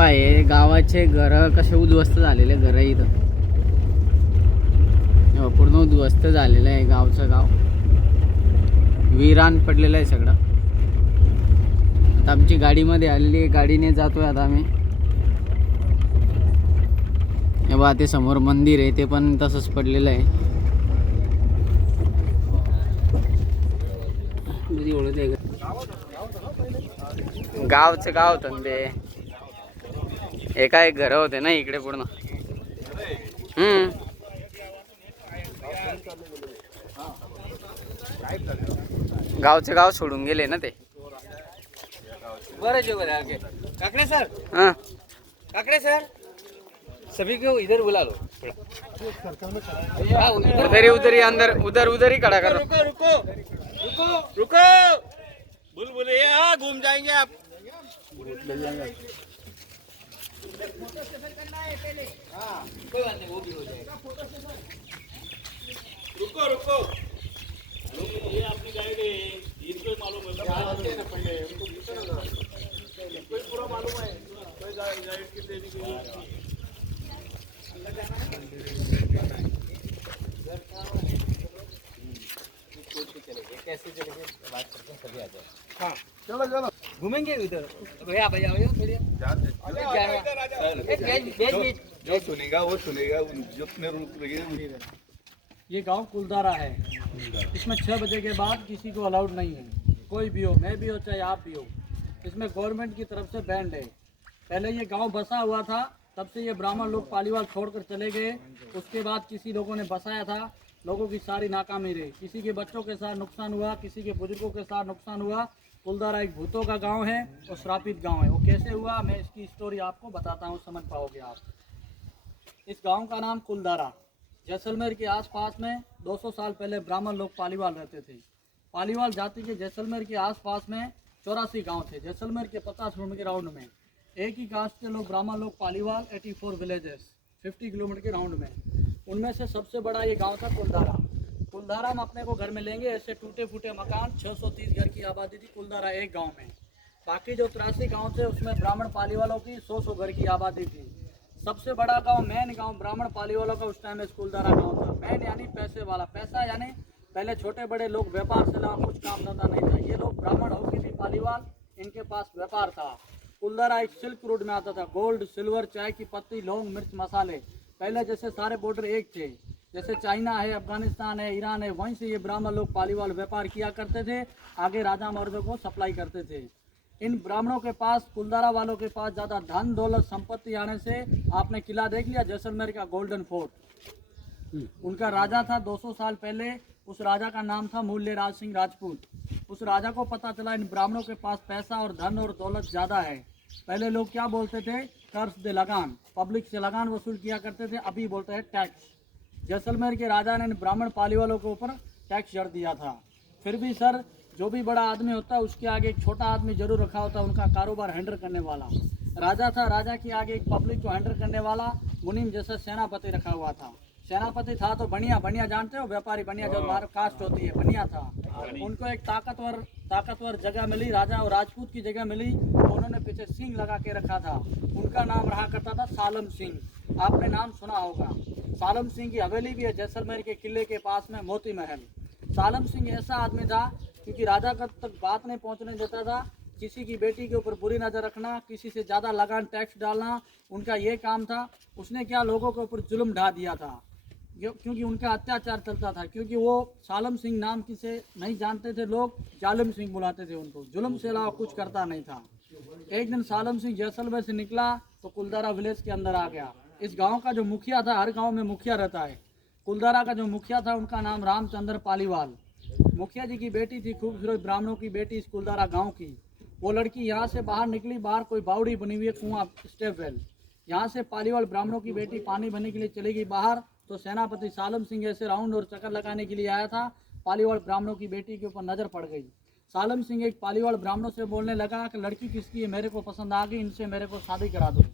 हे गावाचे घर कसे उद्ध्वस्त झालेले घर इथं पूर्ण उद्ध्वस्त झालेलं आहे गावचं गाव वीरान पडलेलं आहे सगळं। आता आमची गाडीमध्ये आलेली आहे, गाडीने जातोय आता आम्ही। हे बघा ते समोर मंदिर आहे ते पण तसंच पडलेलं आहे। गावचं गाव होतं ते, हे काय घर होते ना इकडे पूर्ण। गावचे गाव सोडून गेले ना ते। काकड़े सर, हाँ काकड़े सर, सभी को इधर बुला लो। उधर ही अंदर उधर ही खड़ा करो। रुको रुको रुको रुको, बुलबुलिया घूम जाएंगे आप। कोई बात नहीं, वो भी हो जाएगा। रुको रुको, ये अपनी गाइड है, इनको मालूम है ना, पहले इनको पूछो ना, कोई पूरा मालूम है कोई गाइड की देने के लिए। कैसे चलेंगे बात करते हैं, सभी आ जाए। हाँ चलो चलो घूमेंगे इधर। भैया भैया भैया जो सुनेगा वो सुनेगा, जितने रूल लगे। ये गांव कुलदारा है। इसमें 6 बजे के बाद किसी को अलाउड नहीं है, कोई भी हो, मैं भी हो चाहे आप भी हो। इसमें गवर्नमेंट की तरफ से बैंड है। पहले ये गांव बसा हुआ था, तब से ये ब्राह्मण लोग पालीवाल छोड़कर चले गए। उसके बाद किसी लोगों ने बसाया था, लोगों की सारी नाकामी रही। किसी के बच्चों के साथ नुकसान हुआ, किसी के बुजुर्गों के साथ नुकसान हुआ। कुलदारा एक भूतों का गांव है और श्रापित गांव है। वो कैसे हुआ मैं इसकी स्टोरी आपको बताता हूँ, समझ पाओगे आप। इस गांव का नाम कुलदारा। जैसलमेर के आसपास में 200 साल पहले ब्राह्मण लोग पालीवाल रहते थे। पालीवाल जाति के जैसलमेर के आसपास में 84 गांव थे। जैसलमेर के 50 किलोमीटर के राउंड में एक ही कास्ट के लोग ब्राह्मण लोग पालीवाल 84 विलेजेस 50 किलोमीटर के राउंड में। उनमें से सबसे बड़ा ये गांव था कुलदारा। कुलदारा में अपने को घर में लेंगे ऐसे टूटे फूटे मकान, 630 घर की आबादी थी कुलदारा एक गांव में। बाकी जो 83 गांव थे उसमें ब्राह्मण पालीवालों की 100 घर की आबादी थी। सबसे बड़ा गांव, मेन गांव ब्राह्मण पालीवालों का उस टाइम में कुलदारा गांव था। मेन यानी पैसे वाला, पैसा यानी पहले छोटे बड़े लोग व्यापार से अलावा कुछ काम धंधा नहीं था। ये लोग ब्राह्मण होके भी पालीवाल, इनके पास व्यापार था। कुलदारा एक सिल्क रूट में आता था। गोल्ड, सिल्वर, चाय की पत्ती, लौंग, मिर्च, मसाले। पहले जैसे सारे बॉर्डर एक थे, जैसे चाइना है, अफगानिस्तान है, ईरान है, वहीं से ये ब्राह्मण लोग पालीवाल व्यापार किया करते थे। आगे राजा महाराजों को सप्लाई करते थे। इन ब्राह्मणों के पास, कुलदारा वालों के पास ज़्यादा धन दौलत संपत्ति आने से, आपने किला देख लिया जैसलमेर का गोल्डन फोर्ट, उनका राजा था 200 साल पहले। उस राजा का नाम था मूल्यराज सिंह राजपूत। उस राजा को पता चला इन ब्राह्मणों के पास पैसा और धन और दौलत ज़्यादा है। पहले लोग क्या बोलते थे, कर्ज दे लगान, पब्लिक से लगान वसूल किया करते थे। अभी बोलते हैं टैक्स। जैसलमेर के राजा ने ब्राह्मण पालीवालों के ऊपर टैक्स जड़ दिया था। फिर भी सर, जो भी बड़ा आदमी होता है उसके आगे एक छोटा आदमी जरूर रखा होता है, उनका कारोबार हैंडल करने वाला। राजा था, राजा के आगे एक पब्लिक को हैंडल करने वाला मुनीम जैसा सेनापति रखा हुआ था। सेनापति था तो बनिया, बनिया जानते हो, व्यापारी बनिया जो कास्ट होती है, बनिया था। उनको एक ताकतवर जगह मिली, राजा और राजपूत की जगह मिली, तो उन्होंने पीछे सिंह लगा के रखा था। उनका नाम रहा करता था सालम सिंह। आपने नाम सुना होगा। सालम सिंह की हवेली भी है जैसलमेर के किले के पास में, मोती महल। सालम सिंह ऐसा आदमी था क्योंकि राजा तक बात नहीं पहुंचने देता था। किसी की बेटी के ऊपर बुरी नज़र रखना, किसी से ज़्यादा लगान टैक्स डालना, उनका ये काम था। उसने क्या, लोगों के ऊपर जुल्म ढा दिया था, क्योंकि उनका अत्याचार चलता था। क्योंकि वो सालम सिंह नाम किसे नहीं जानते थे, लोग जालिम सिंह बुलाते थे उनको। जुल्म से अलावा कुछ करता नहीं था। एक दिन सालम सिंह जैसलमेर से निकला तो कुलदारा विलेज के अंदर आ गया। इस गाँव का जो मुखिया था, हर गाँव में मुखिया रहता है, कुलदारा का जो मुखिया था उनका नाम रामचंद्र पालीवाल। मुखिया जी की बेटी थी, खूबसूरत ब्राह्मणों की बेटी, इस कुलदारा गांव की। वो लड़की यहाँ से बाहर निकली, बाहर कोई बावड़ी बनी हुई है, कुआं, स्टेप वेल। यहाँ से पालीवाल ब्राह्मणों की बेटी पानी भरने के लिए चली गई बाहर, तो सेनापति सालम सिंह ऐसे राउंड और चक्कर लगाने के लिए आया था। पालीवाल ब्राह्मणों की बेटी के ऊपर नज़र पड़ गई। सालम सिंह एक पालीवाल ब्राह्मणों से बोलने लगा कि लड़की किसकी है, मेरे को पसंद आ गई, इनसे मेरे को शादी करा दो।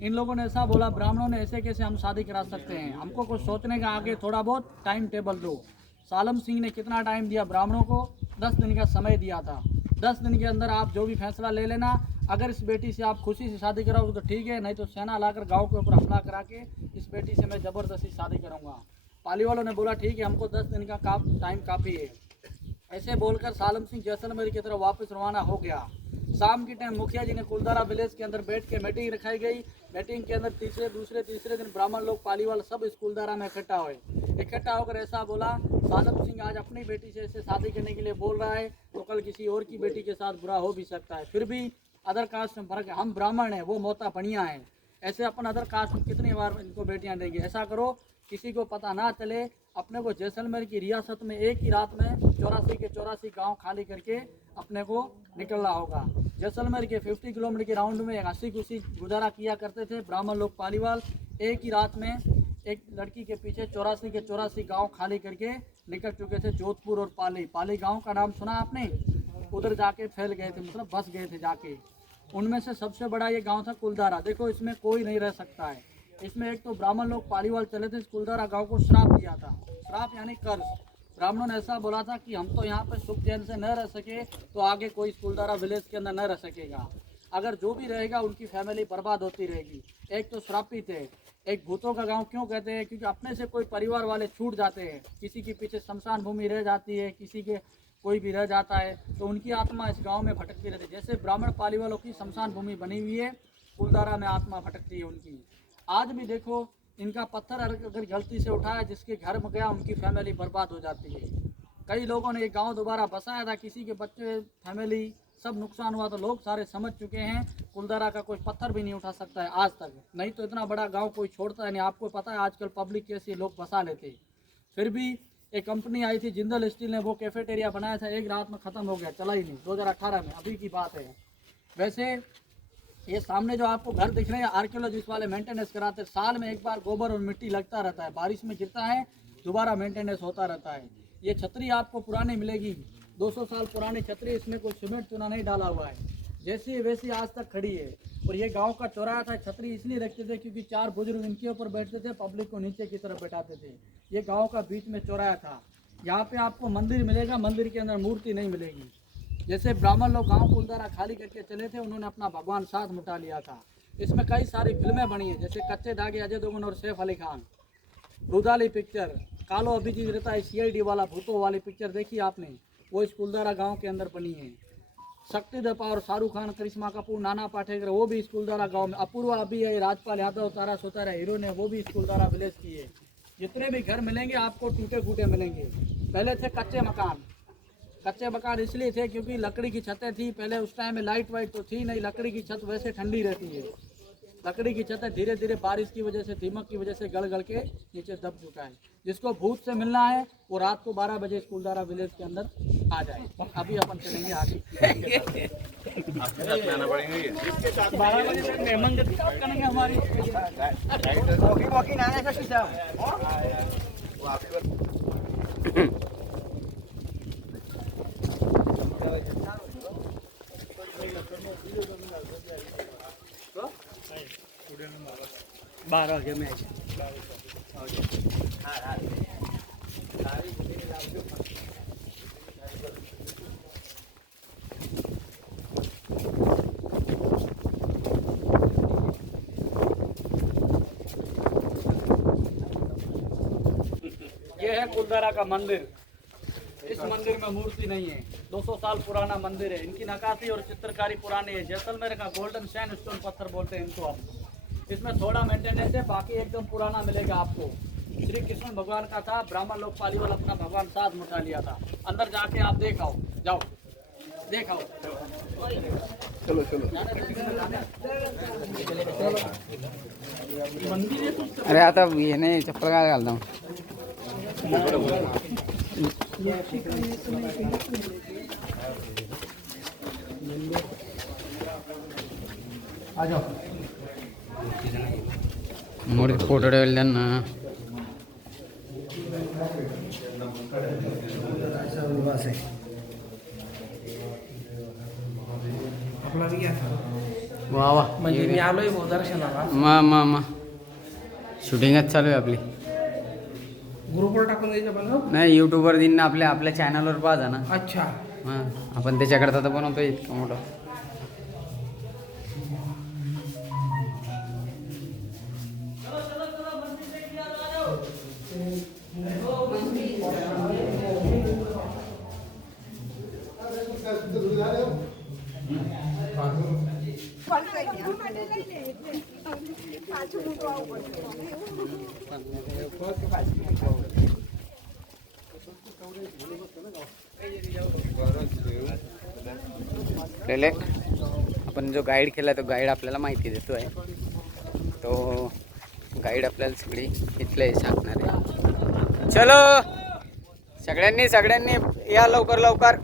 इन लोगों ने ऐसा बोला, ब्राह्मणों ने, ऐसे कैसे हम शादी करा सकते हैं, हमको कुछ सोचने का आगे थोड़ा बहुत टाइम टेबल दो। सालम सिंह ने कितना टाइम दिया ब्राह्मणों को, 10 दिन का समय दिया था। 10 दिन के अंदर आप जो भी फैसला ले लेना। अगर इस बेटी से आप खुशी से शादी कराओगे तो ठीक है, नहीं तो सेना लाकर गांव के ऊपर हमला करा के इस बेटी से मैं ज़बरदस्ती शादी करूंगा। पाली वालों ने बोला ठीक है, हमको 10 दिन का टाइम काफ़ी है। ऐसे बोलकर सालम सिंह जैसलमेर की तरफ वापस रवाना हो गया। शाम के टाइम मुखिया जी ने कुलदारा विलेज के अंदर बैठ के मीटिंग रखाई गई। मीटिंग के अंदर तीसरे दिन ब्राह्मण लोग पालीवाल सब इस कुलदारा में इकट्ठा हुए। इकट्ठा होकर ऐसा बोला, सालम सिंह आज अपनी बेटी से ऐसे शादी करने के लिए बोल रहा है तो कल किसी और की बेटी के साथ बुरा हो भी सकता है। फिर भी अदर कास्ट में फर्क है, हम ब्राह्मण हैं, वो मोता बढ़िया है। ऐसे अपन अदर कास्ट में कितनी बार इनको बेटियाँ देंगे। ऐसा करो किसी को पता ना चले, अपने को जैसलमेर की रियासत में एक ही रात में 84 के 84 गांव खाली करके अपने को निकलना होगा। जैसलमेर के 50 किलोमीटर के राउंड में हंसी खुशी गुजारा किया करते थे ब्राह्मण लोग पालीवाल। एक ही रात में एक लड़की के पीछे 84 के 84 गांव खाली करके निकल चुके थे। जोधपुर और पाली गांव का नाम सुना आपने? उधर जाके फैल गए थे, मतलब बस गए थे जाके। उनमें से सबसे बड़ा ये गाँव था कुलदारा। देखो इसमें कोई नहीं रह सकता है। इसमें एक तो ब्राह्मण लोग पालीवाल चले थे, कुलदारा गांव को श्राप दिया था। श्राप यानी कर्ज। ब्राह्मणों ने ऐसा बोला था कि हम तो यहाँ पे सुख चैन से न रह सके तो आगे कोई कुलदारा विलेज के अंदर न रह सकेगा। अगर जो भी रहेगा उनकी फैमिली बर्बाद होती रहेगी। एक तो श्रापित है, एक भूतों का गांव क्यों कहते हैं? क्योंकि अपने से कोई परिवार वाले छूट जाते हैं, किसी के पीछे शमशान भूमि रह जाती है, किसी के कोई भी रह जाता है तो उनकी आत्मा इस गाँव में भटकती रहती है। जैसे ब्राह्मण पालीवालों की शमशान भूमि बनी हुई है, कुलदारा में आत्मा भटकती है उनकी। आज भी देखो इनका पत्थर अगर गलती से उठाया जिसके घर में गया उनकी फैमिली बर्बाद हो जाती है। कई लोगों ने ये गांव दोबारा बसाया था, किसी के बच्चे फैमिली सब नुकसान हुआ तो लोग सारे समझ चुके हैं कुलदारा का कोई पत्थर भी नहीं उठा सकता है आज तक। नहीं तो इतना बड़ा गांव कोई छोड़ता है नहीं। आपको पता है आजकल पब्लिक कैसे लोग बसा लेते। फिर भी एक कंपनी आई थी जिंदल स्टील ने, वो कैफेटेरिया बनाया था, एक रात में ख़त्म हो गया, चला ही नहीं। 2018 में, अभी की बात है। वैसे ये सामने जो आपको घर दिख रहे हैं आर्कियोलॉजिस्ट वाले मेंटेनेंस कराते, साल में एक बार गोबर और मिट्टी लगता रहता है, बारिश में गिरता है दोबारा मेंटेनेंस होता रहता है। ये छतरी आपको पुरानी मिलेगी, 200 साल पुरानी छतरी, इसमें कोई सीमेंट चूना नहीं डाला हुआ है, जैसी वैसी आज तक खड़ी है। और ये गांव का चौराहा था। छतरी इसलिए रखते थे क्योंकि 4 बुजुर्ग इनके ऊपर बैठते थे, पब्लिक को नीचे की तरफ बैठाते थे। ये गाँव का बीच में चौराहा था। यहाँ पे आपको मंदिर मिलेगा, मंदिर के अंदर मूर्ति नहीं मिलेगी। जैसे ब्राह्मण लोग गांव कुलदारा खाली करके चले थे, उन्होंने अपना भगवान साथ मुटा लिया था। इसमें कई सारी फिल्में बनी हैं, जैसे कच्चे धागे अजय देवगन और सैफ अली खान, रुदाली पिक्चर, कालो अभिजीत रहता है CID वाला भूतों वाली पिक्चर देखी आपने, वो इस कुलदारा गांव के अंदर बनी है। शक्ति दपा और शाहरुख खान, करिश्मा कपूर, नाना पाटेकर, वो भी इस कुलदारा गाँव में। अपूर्वा अभी है, राजपाल यादव, तारा सोतारा हीरो ने, वो भी इस कुलदारा विलेज की है। जितने भी घर मिलेंगे आपको टूटे फूटे मिलेंगे। पहले थे कच्चे मकान। कच्चे मकान इसलिए थे क्योंकि लकड़ी की छतें थी। पहले उस टाइम में लाइट वाइट तो थी नहीं, लकड़ी की छत वैसे ठंडी रहती है। लकड़ी की छतें धीरे धीरे बारिश की वजह से, दीमक की वजह से गल गल के नीचे दब चुका है। जिसको भूत से मिलना है वो रात को 12 बजे कुलदारा विलेज के अंदर आ जाए। अभी अपन चलेंगे आगे। आपके साथ में आना पड़ेगा ये। 12 बजे तक मेहमान गति करेंगे हमारी। वो आपके 12 के मैच। ये है कुलदारा का मंदिर। इस मंदिर में मूर्ति नहीं है, 200 साल पुराना मंदिर है। इनकी नक्काशी और चित्रकारी पुरानी है। जैसलमेर का गोल्डन सैंडस्टोन पत्थर बोलते हैं इनको हम। इसमें थोड़ा मेंटेनेंस है, बाकी एकदम पुराना मिलेगा आपको। श्री कृष्ण भगवान का था, ब्राह्मण लोग पालीवाल अपना भगवान साथ मुटा लिया था। अंदर जाके आप देखाओ, जाओ देखाओ। चलो चलो। अरे आता ये नहीं, चप्पल काय घालता हूँ। आ जाओ। मूर्ति फोटो వెళ్ళాను आपला बी घ्या वा वा म्हणजे मी आलोय भाऊ दर्शनाला मा शूटिंगच चालू आहे आपली. ग्रुपवर टाकून द्यायचं पण नाही यूट्यूबवर दिन ना आपल्या चॅनलवर पाहा ना. अच्छा हां आपण त्याच्याकडे आता बनवतो इतकं मोठं. आपल्याला आपण जो गाईड केला तो गाईड आपल्याला माहिती देतो आहे. तो गाईड आपल्याला सगळी इथले सांगणार आहे. चलो सगळ्यांनी या लवकर लवकर.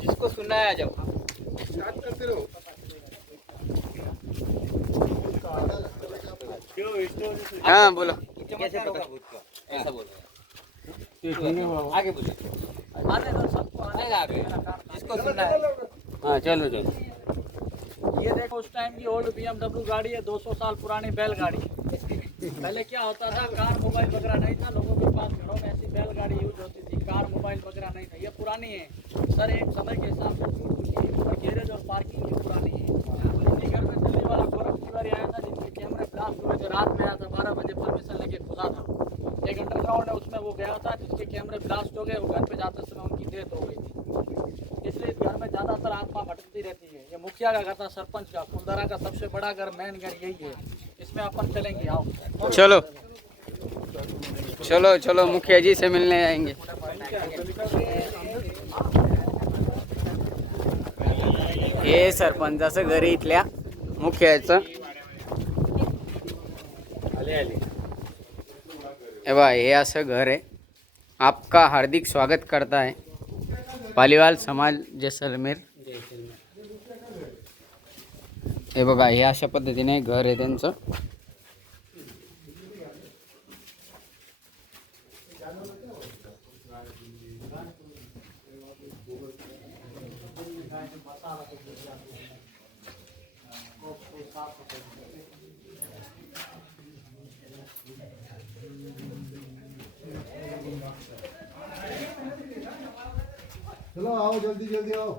जिसको सुनना है आ जाओ. हाँ बोलो. कैसे पता ऐसा बोल आगे पूछो. आने दो सबको आने आगे. जिसको सुनना है. हाँ चलो चलो. ये देखो उस टाइम की ओल्ड BMW गाड़ी है, 200 साल पुरानी बैलगाड़ी. पहले क्या होता था, कार मोबाइल वगैरह नहीं था, लोगों के पास घरों में ऐसी बैलगाड़ी यूज होती थी, कार मोबाइल वगैरह नहीं था. ये पुरानी है सर, एक समय के हिसाब से छूट चुकी है. ऊपर गैरेज और पार्किंग भी पुरानी है. इसी घर में दिल्ली वाला गोरख तिवारी आया था जिनके कैमरे ब्लास्ट हुए थे. रात में आया था 12 बजे, परमिशन लेके खुला था. एक अंडरग्राउंड है उसमें वो गया था जिसके कैमरे ब्लास्ट हो गए. वो घर पे जाते समय उनकी डेथ हो गई थी. इसलिए इस घर में ज़्यादातर आत्मा भटकती रहती है. ये मुखिया का घर था, सरपंच का. कुलदारा का सबसे बड़ा घर, मेन घर यही है. इसमें अपन चलेंगे. आओ चलो चलो चलो मुखिया जी से मिलने आएंगे. हे सरपंचाचं घर आहे इथल्या मुखियाचं. हे बा हे असं घर आहे. आपका हार्दिक स्वागत करता है पालीवाल समाज जैसलमेर. हे बघा हे अशा पद्धतीने घर आहे त्यांचं. चलो आओ जल्दी जल्दी आओ.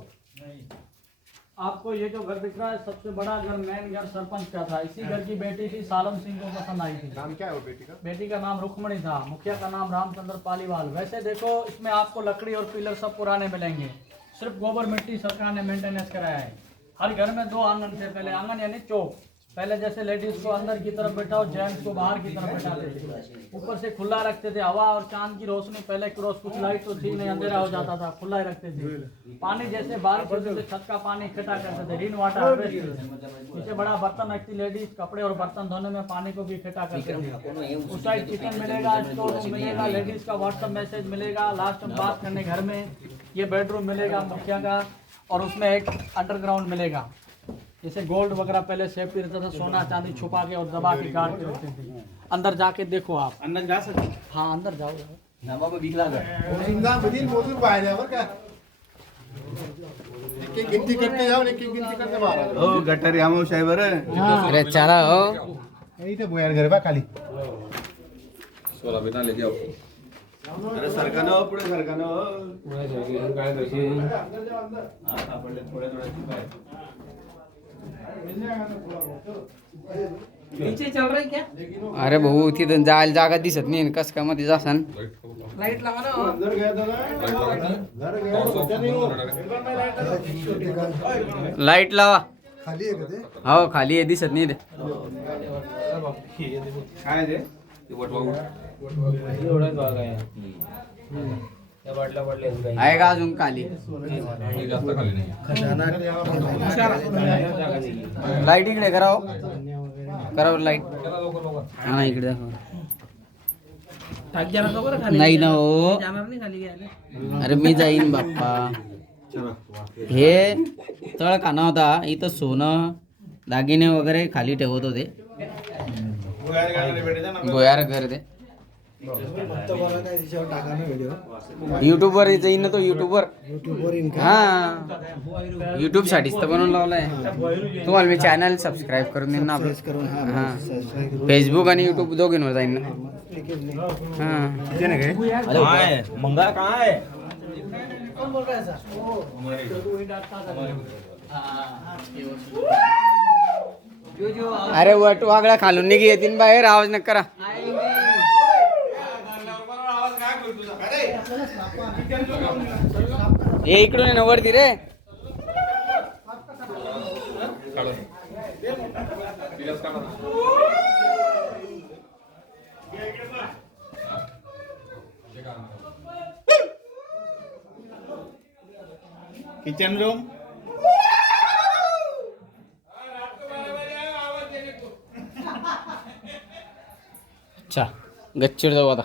आपको ये जो घर दिख रहा है सबसे बड़ा घर, मेन घर सरपंच का था. इसी घर की बेटी थी सालम सिंह को पसंद आई थी. नाम क्या है वो बेटी का? बेटी का नाम रुक्मणी था. मुखिया का नाम रामचंद्र पालीवाल. वैसे देखो इसमें आपको लकड़ी और पिलर सब पुराने मिलेंगे. सिर्फ गोबर मिट्टी सरकार ने मेंटेनेंस कराया है. हर घर में 2 आंगन थे पहले. आंगन यानी चौक. पहले जैसे लेडीज को अंदर की तरफ बैठाओ, जेंट्स को बाहर की तरफ बैठाते थे. ऊपर से खुला रखते थे. हवा और चांद की रोशनी पहले क्रॉस, कुछ लाइट तो थी नहीं, अंधेरा हो जाता था, खुला ही रखते थे. पानी जैसे बारिश होती थी छत का पानी इकट्ठा करते थे, रेन वाटर. नीचे बड़ा बर्तन रखती लेडीज, कपड़े और बर्तन धोने में पानी को भी इकट्ठा करते थे. उस साइड किचन मिलेगा, स्टोर रूम मिलेगा, लेडीज का व्हाट्सएप मैसेज मिलेगा, लास्ट में बात करने घर में. ये बेडरूम मिलेगा मुखिया का. और उसमें एक अंडरग्राउंड मिलेगा. जैसे गोल्ड वगैरह पहले सेफ्टी रहता था, सोना चांदी छुपा के और दबा के गाड़ के रखते थे. अंदर जाके देखो आप. अंदर जा सकते. हाँ अंदर जाओ. नामा पे बिखला गया. इंदा बदील मोजूद बाहर है और क्या? एक गिनती करते जाओ, एक गिनती करते बाहर आ जाओ. हो गटारी आमावश आहे बरं. अरे चला हो. इथे बोयार घर बा खाली. अरे सरका ना पुढे सरका ना. हा सापडले थोड्या थोड्या. नीचे चल रहा है क्या? अरे भाऊ तिथं जायला जागा दिसत नाही. कस काय मध्ये जासान. लाइट लगा ना. अंदर गया था ना, घर गया तो बचा नहीं हो. लाईट लावा. खाली है कदे. हो खाली आहे, दिसत नाही रे. काय ते? एवढाच भाग आहे. त्या बाटल्या पडल्या आहेत आहे का अजून खाली. लाईट इकडे करावं. करावं लाईट. हा ना इकडे दाखव. टाक जाणार नको रे खाली. नाही ना हो. जाणार नाही खाली घ्यायला. अरे मी जाईन बाप्पा. हे तळखाना होता. इथं सोनं दागिने वगैरे खाली ठेवत होते. गोयार गाडी भेटायचा ना. गोयार घर ते. युट्यूबवर जाईन ना तो युट्यूबवर हा युट्यूब साठीच तर बनवून लावलाय तुम्हाला मी चॅनल सबस्क्राईब करून देईन ना आपलं हा फेसबुक आणि युट्यूब दोघींवर जाईन ना हा मंगा कहाँ है? अरे वट वागळा खालून निघी येतील बाहेर आवाज न करा हे इकडून आहे ना वरती रे किचन रूम अच्छा गच्चीवर जाऊ आता